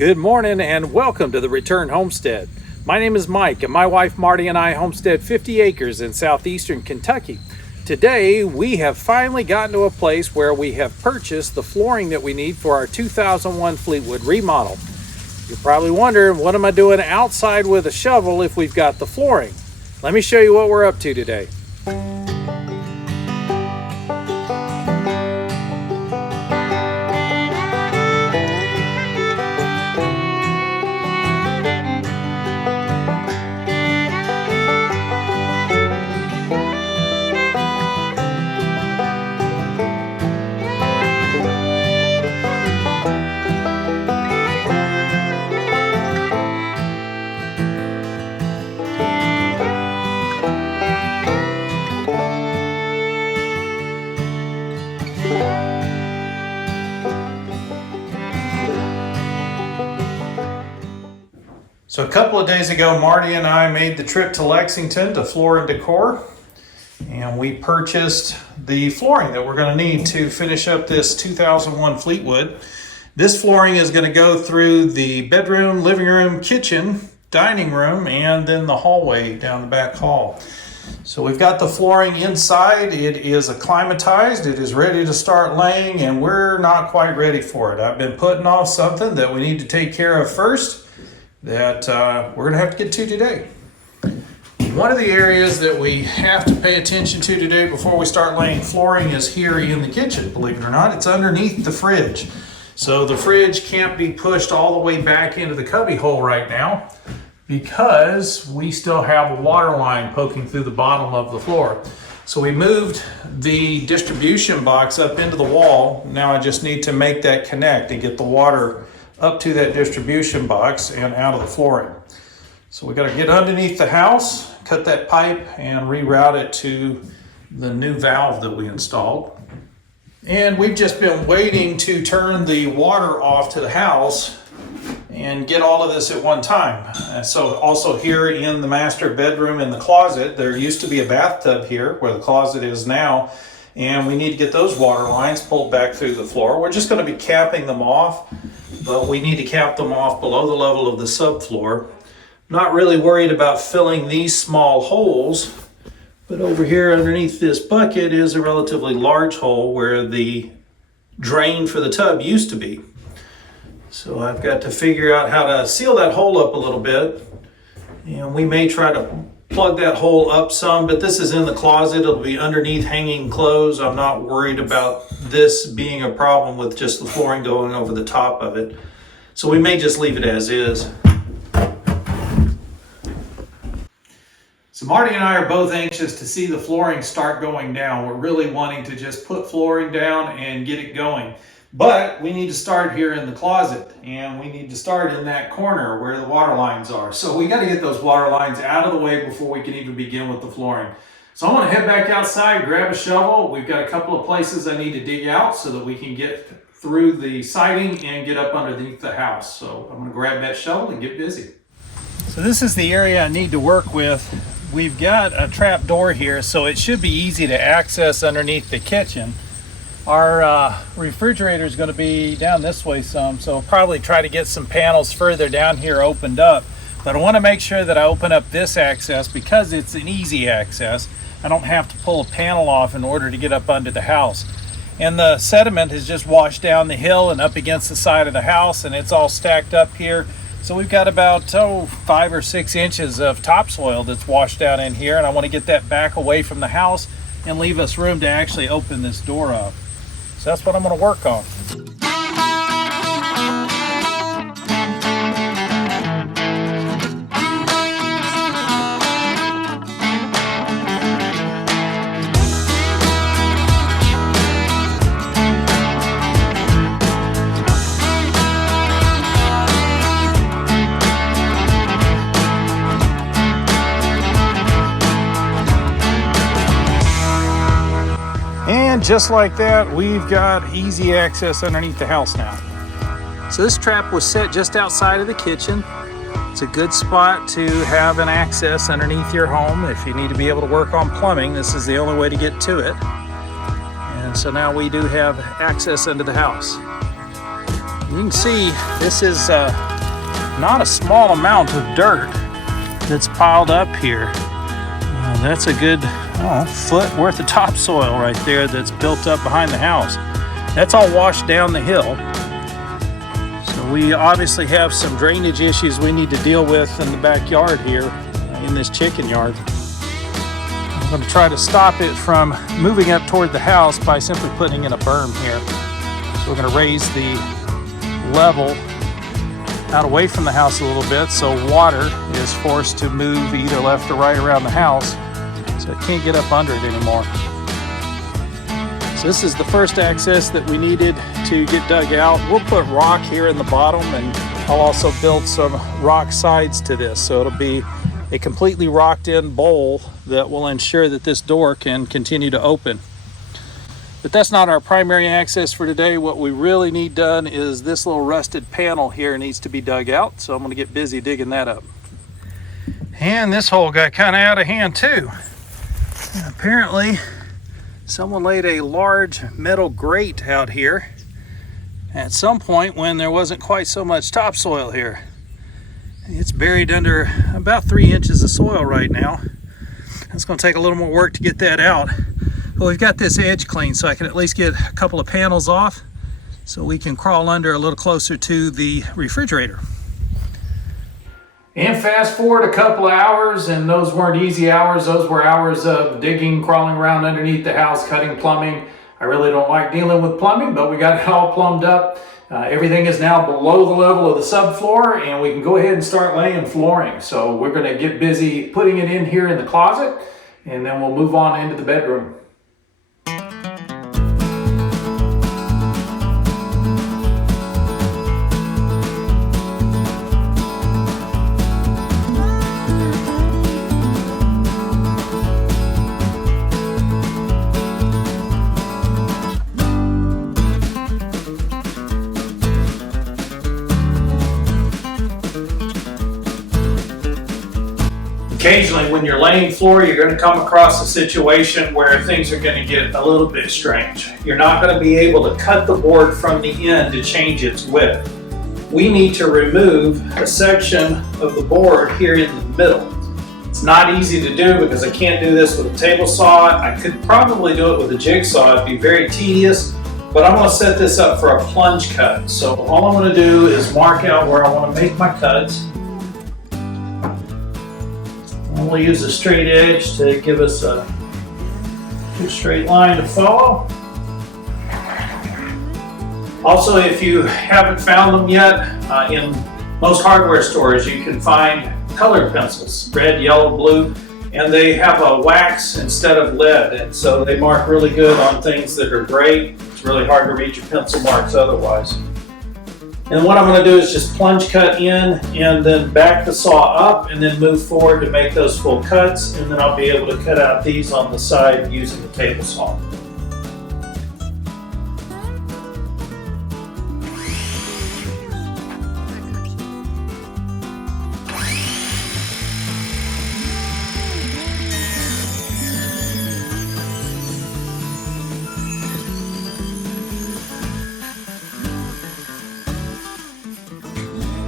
Good morning and welcome to the Return Homestead. My name is Mike and my wife Marty and I homestead 50 acres in southeastern Kentucky. Today we have finally gotten to a place where we have purchased the flooring that we need for our 2001 Fleetwood remodel. You're probably wondering, what am I doing outside with a shovel if we've got the flooring? Let me show you what we're up to today. So a couple of days ago, Marty and I made the trip to Lexington to Floor and Decor, and we purchased the flooring that we're going to need to finish up this 2001 Fleetwood. This flooring is going to go through the bedroom, living room, kitchen, dining room, and then the hallway down the back hall. So we've got the flooring inside. It is acclimatized. It is ready to start laying, and we're not quite ready for it. I've been putting off something that we need to take care of first that we're going to have to get to today. One of the areas that we have to pay attention to today before we start laying flooring is here in the kitchen. Believe it or not, it's underneath the fridge. So the fridge can't be pushed all the way back into the cubby hole right now because we still have a water line poking through the bottom of the floor. So we moved the distribution box up into the wall. Now I just need to make that connect and get the water up to that distribution box and out of the flooring. So we got to get underneath the house, cut that pipe, and reroute it to the new valve that we installed. And we've just been waiting to turn the water off to the house and get all of this at one time. So also here in the master bedroom in the closet, there used to be a bathtub here where the closet is now, and we need to get those water lines pulled back through the floor. We're just going to be capping them off, but we need to cap them off below the level of the subfloor. Not really worried about filling these small holes, but over here underneath this bucket is a relatively large hole where the drain for the tub used to be. So I've got to figure out how to seal that hole up a little bit, and we may try to plug that hole up some, but this is in the closet. It'll be underneath hanging clothes. I'm not worried about this being a problem with just the flooring going over the top of it. So we may just leave it as is. So Marty and I are both anxious to see the flooring start going down. We're really wanting to just put flooring down and get it going. But we need to start here in the closet, and we need to start in that corner where the water lines are. So we got to get those water lines out of the way before we can even begin with the flooring. So I'm going to head back outside, grab a shovel. We've got a couple of places I need to dig out so that we can get through the siding and get up underneath the house. So I'm going to grab that shovel and get busy. So this is the area I need to work with. We've got a trap door here, so it should be easy to access underneath the kitchen. Our refrigerator is going to be down this way some, so I'll probably try to get some panels further down here opened up. But I want to make sure that I open up this access because it's an easy access. I don't have to pull a panel off in order to get up under the house. And the sediment has just washed down the hill and up against the side of the house, and it's all stacked up here. So we've got about 5 or 6 inches of topsoil that's washed down in here, and I want to get that back away from the house and leave us room to actually open this door up. So that's what I'm going to work on. And just like that, we've got easy access underneath the house now. So this trap was set just outside of the kitchen. It's a good spot to have an access underneath your home. If you need to be able to work on plumbing, this is the only way to get to it. And so now we do have access into the house. You can see this is not a small amount of dirt that's piled up here. That's a good foot worth of topsoil right there that's built up behind the house. That's all washed down the hill. So we obviously have some drainage issues we need to deal with in the backyard here, in this chicken yard. I'm going to try to stop it from moving up toward the house by simply putting in a berm here. So we're going to raise the level out away from the house a little bit so water is forced to move either left or right around the house, so it can't get up under it anymore. So this is the first access that we needed to get dug out. We'll put rock here in the bottom, and I'll also build some rock sides to this, so it'll be a completely rocked in bowl that will ensure that this door can continue to open. But that's not our primary access for today. What we really need done is this little rusted panel here needs to be dug out, so I'm going to get busy digging that up. And this hole got kind of out of hand too. Apparently someone laid a large metal grate out here at some point when there wasn't quite so much topsoil here. It's buried under about 3 inches of soil right now. It's going to take a little more work to get that out. But we've got this edge clean, so I can at least get a couple of panels off so we can crawl under a little closer to the refrigerator. And fast forward a couple of hours, and those weren't easy hours. Those were hours of digging, crawling around underneath the house, cutting plumbing. I really don't like dealing with plumbing, but we got it all plumbed up. Everything is now below the level of the subfloor, and we can go ahead and start laying flooring. So we're going to get busy putting it in here in the closet, and then we'll move on into the bedroom. Occasionally, when you're laying floor, you're going to come across a situation where things are going to get a little bit strange. You're not going to be able to cut the board from the end to change its width. We need to remove a section of the board here in the middle. It's not easy to do because I can't do this with a table saw. I could probably do it with a jigsaw. It'd be very tedious, but I'm going to set this up for a plunge cut. So all I'm going to do is mark out where I want to make my cuts. We'll use a straight edge to give us a good straight line to follow. Also, if you haven't found them yet, in most hardware stores you can find colored pencils, red, yellow, blue, and they have a wax instead of lead, and so they mark really good on things that are gray. It's really hard to read your pencil marks otherwise. And what I'm going to do is just plunge cut in and then back the saw up and then move forward to make those full cuts, and then I'll be able to cut out these on the side using the table saw.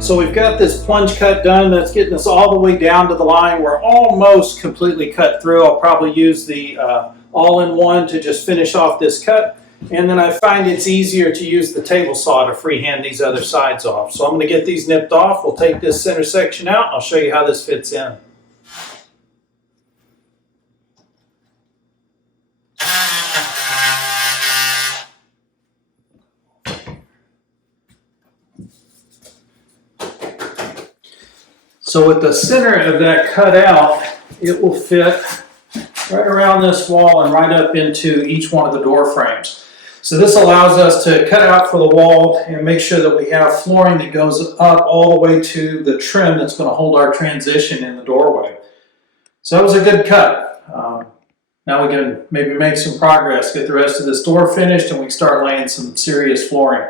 So we've got this plunge cut done. That's getting us all the way down to the line. We're almost completely cut through. I'll probably use the all-in-one to just finish off this cut. And then I find it's easier to use the table saw to freehand these other sides off. So I'm going to get these nipped off. We'll take this center section out. I'll show you how this fits in. So with the center of that cut out, it will fit right around this wall and right up into each one of the door frames. So this allows us to cut out for the wall and make sure that we have flooring that goes up all the way to the trim that's going to hold our transition in the doorway. So that was a good cut. Now we can maybe make some progress, get the rest of this door finished, and we can start laying some serious flooring.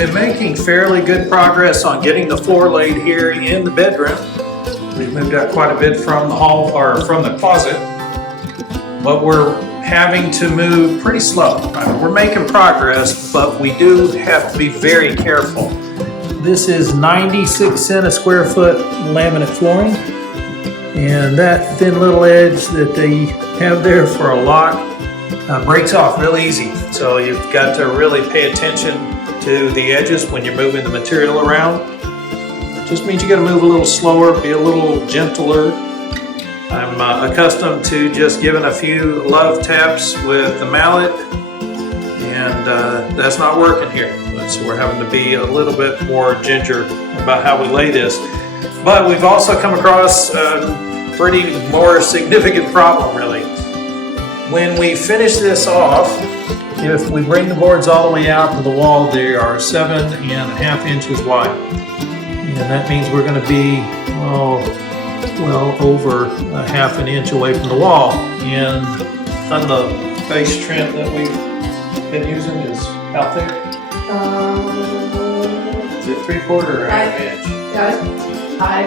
been making fairly good progress on getting the floor laid here in the bedroom. We've moved out quite a bit from the hall or from the closet, but we're having to move pretty slow. I mean, we're making progress, but we do have to be very careful. This is 96 cents a square foot laminate flooring, and that thin little edge that they have there for a lock breaks off real easy. So you've got to really pay attention to the edges when you're moving the material around. Just means you got to move a little slower, be a little gentler. I'm accustomed to just giving a few love taps with the mallet, and that's not working here. So we're having to be a little bit more ginger about how we lay this. But we've also come across a pretty more significant problem, really. When we finish this off, if we bring the boards all the way out to the wall, they are 7.5 inches wide. And that means we're going to be, well over a half an inch away from the wall. And on the base trim that we've been using is how thick? Is it 3/4 or half inch? I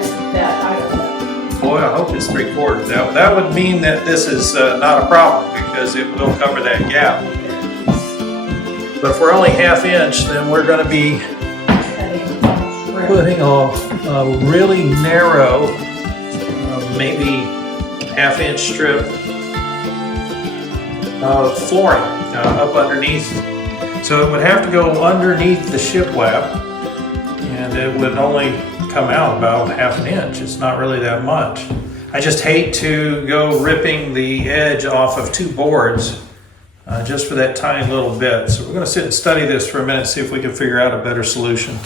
don't know. Boy, I hope it's 3/4. That would mean that this is not a problem because it will cover that gap. But if we're only half inch, then we're going to be putting a really narrow, maybe half inch strip of flooring up underneath. So it would have to go underneath the shiplap, and it would only come out about half an inch. It's not really that much. I just hate to go ripping the edge off of two boards just for that tiny little bit. So we're going to sit and study this for a minute, see if we can figure out a better solution.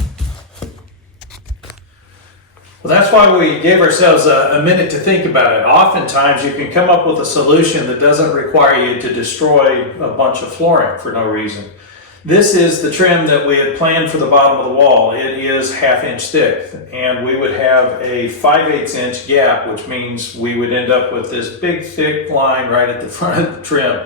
Well, that's why we gave ourselves a minute to think about it. Oftentimes you can come up with a solution that doesn't require you to destroy a bunch of flooring for no reason. This is the trim that we had planned for the bottom of the wall. It is half inch thick, and we would have a 5/8 inch gap, which means we would end up with this big thick line right at the front of the trim.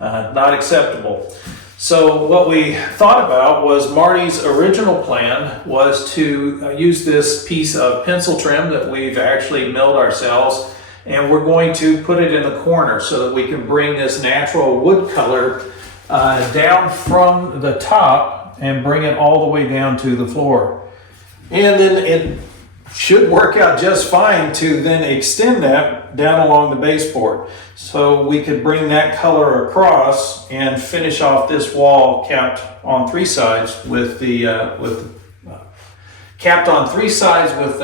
Not acceptable. So what we thought about was Marty's original plan was to use this piece of pencil trim that we've actually milled ourselves, and we're going to put it in the corner so that we can bring this natural wood color down from the top and bring it all the way down to the floor. And then it should work out just fine to then extend that down along the baseboard. So we could bring that color across and finish off this wall capped on three sides with the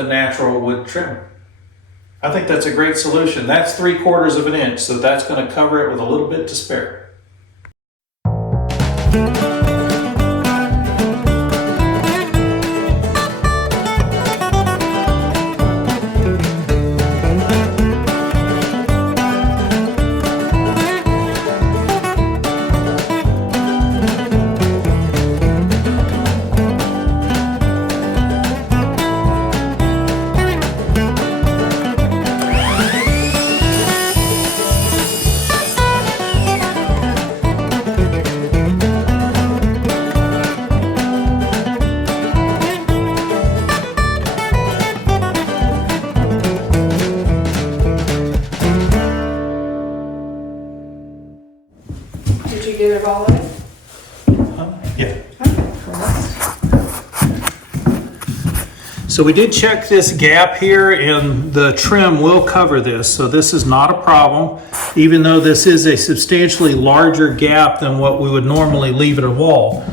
natural wood trim. I think that's a great solution. That's 3/4 of an inch, so that's going to cover it with a little bit to spare. Did you get it all in? Yeah. Okay. So we did check this gap here, and the trim will cover this, so this is not a problem, even though this is a substantially larger gap than what we would normally leave at a wall.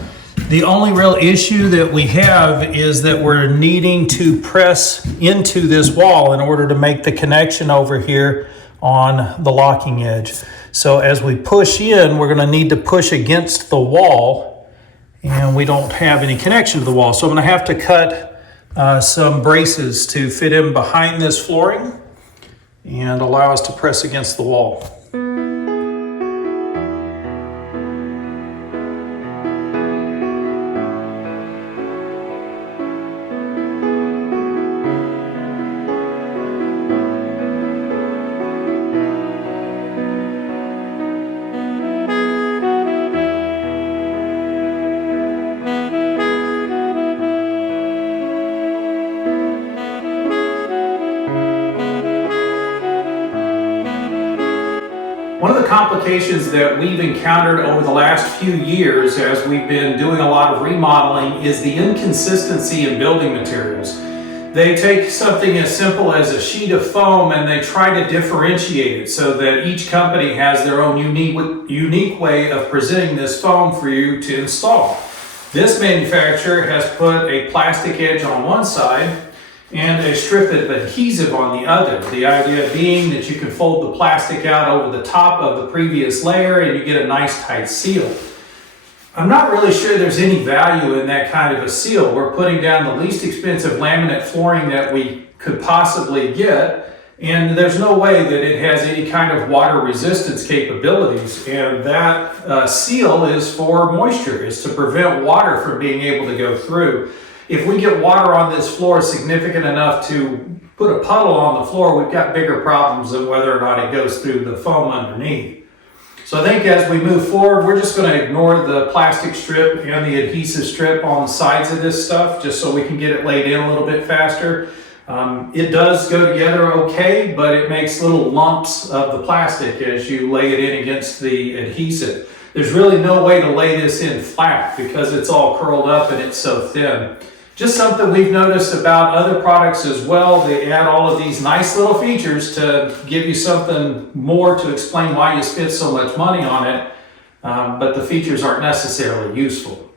The only real issue that we have is that we're needing to press into this wall in order to make the connection over here on the locking edge. So as we push in, we're going to need to push against the wall, and we don't have any connection to the wall. So I'm going to have to cut some braces to fit in behind this flooring and allow us to press against the wall. One of the complications that we've encountered over the last few years as we've been doing a lot of remodeling is the inconsistency in building materials. They take something as simple as a sheet of foam and they try to differentiate it so that each company has their own unique way of presenting this foam for you to install. This manufacturer has put a plastic edge on one side and a strip of adhesive on the other. The idea being that you can fold the plastic out over the top of the previous layer and you get a nice tight seal. I'm not really sure there's any value in that kind of a seal. We're putting down the least expensive laminate flooring that we could possibly get, and there's no way that it has any kind of water resistance capabilities. And that seal is for moisture, is to prevent water from being able to go through. If we get water on this floor significant enough to put a puddle on the floor, we've got bigger problems than whether or not it goes through the foam underneath. So I think as we move forward, we're just going to ignore the plastic strip and the adhesive strip on the sides of this stuff, just so we can get it laid in a little bit faster. It does go together okay, but it makes little lumps of the plastic as you lay it in against the adhesive. There's really no way to lay this in flat because it's all curled up and it's so thin. Just something we've noticed about other products as well. They add all of these nice little features to give you something more to explain why you spent so much money on it, but the features aren't necessarily useful.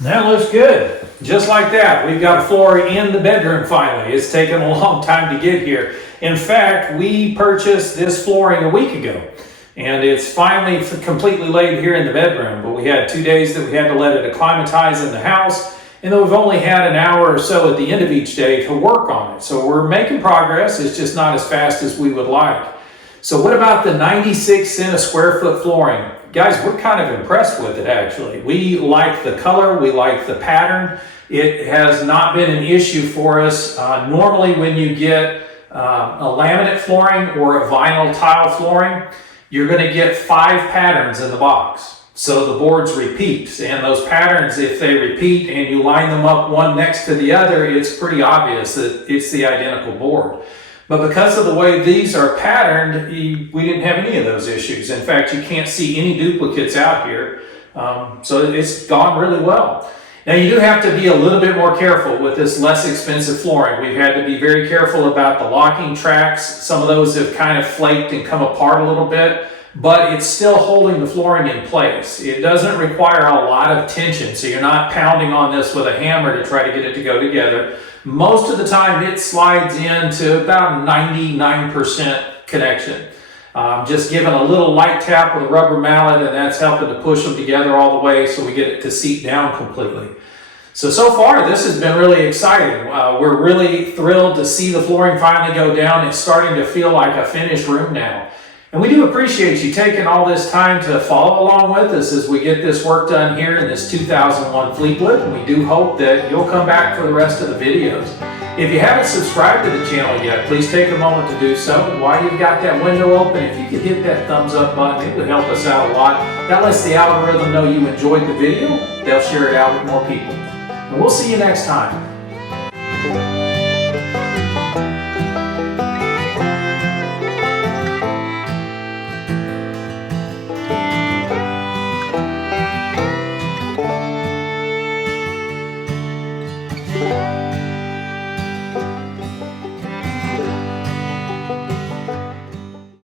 That looks good. Just like that, we've got a floor in the bedroom finally. It's taken a long time to get here. In fact, we purchased this flooring a week ago, and it's finally completely laid here in the bedroom. But we had 2 days that we had to let it acclimatize in the house, and then we've only had an hour or so at the end of each day to work on it. So we're making progress. It's just not as fast as we would like. So what about the 96 cent a square foot flooring? Guys, we're kind of impressed with it actually. We like the color, we like the pattern. It has not been an issue for us. Normally when you get a laminate flooring or a vinyl tile flooring, you're going to get 5 patterns in the box. So the boards repeat, and those patterns, if they repeat and you line them up one next to the other, it's pretty obvious that it's the identical board. But because of the way these are patterned, we didn't have any of those issues. In fact, you can't see any duplicates out here. So it's gone really well. Now you do have to be a little bit more careful with this less expensive flooring. We've had to be very careful about the locking tracks. Some of those have kind of flaked and come apart a little bit, but it's still holding the flooring in place. It doesn't require a lot of tension, so you're not pounding on this with a hammer to try to get it to go together. Most of the time it slides into about 99% connection. Just giving a little light tap with a rubber mallet, and that's helping to push them together all the way so we get it to seat down completely. So far this has been really exciting. We're really thrilled to see the flooring finally go down. It's starting to feel like a finished room now. And we do appreciate you taking all this time to follow along with us as we get this work done here in this 2001 Fleetwood. And we do hope that you'll come back for the rest of the videos. If you haven't subscribed to the channel yet, please take a moment to do so. While you've got that window open, if you could hit that thumbs up button, it would help us out a lot. That lets the algorithm know you enjoyed the video. They'll share it out with more people. And we'll see you next time.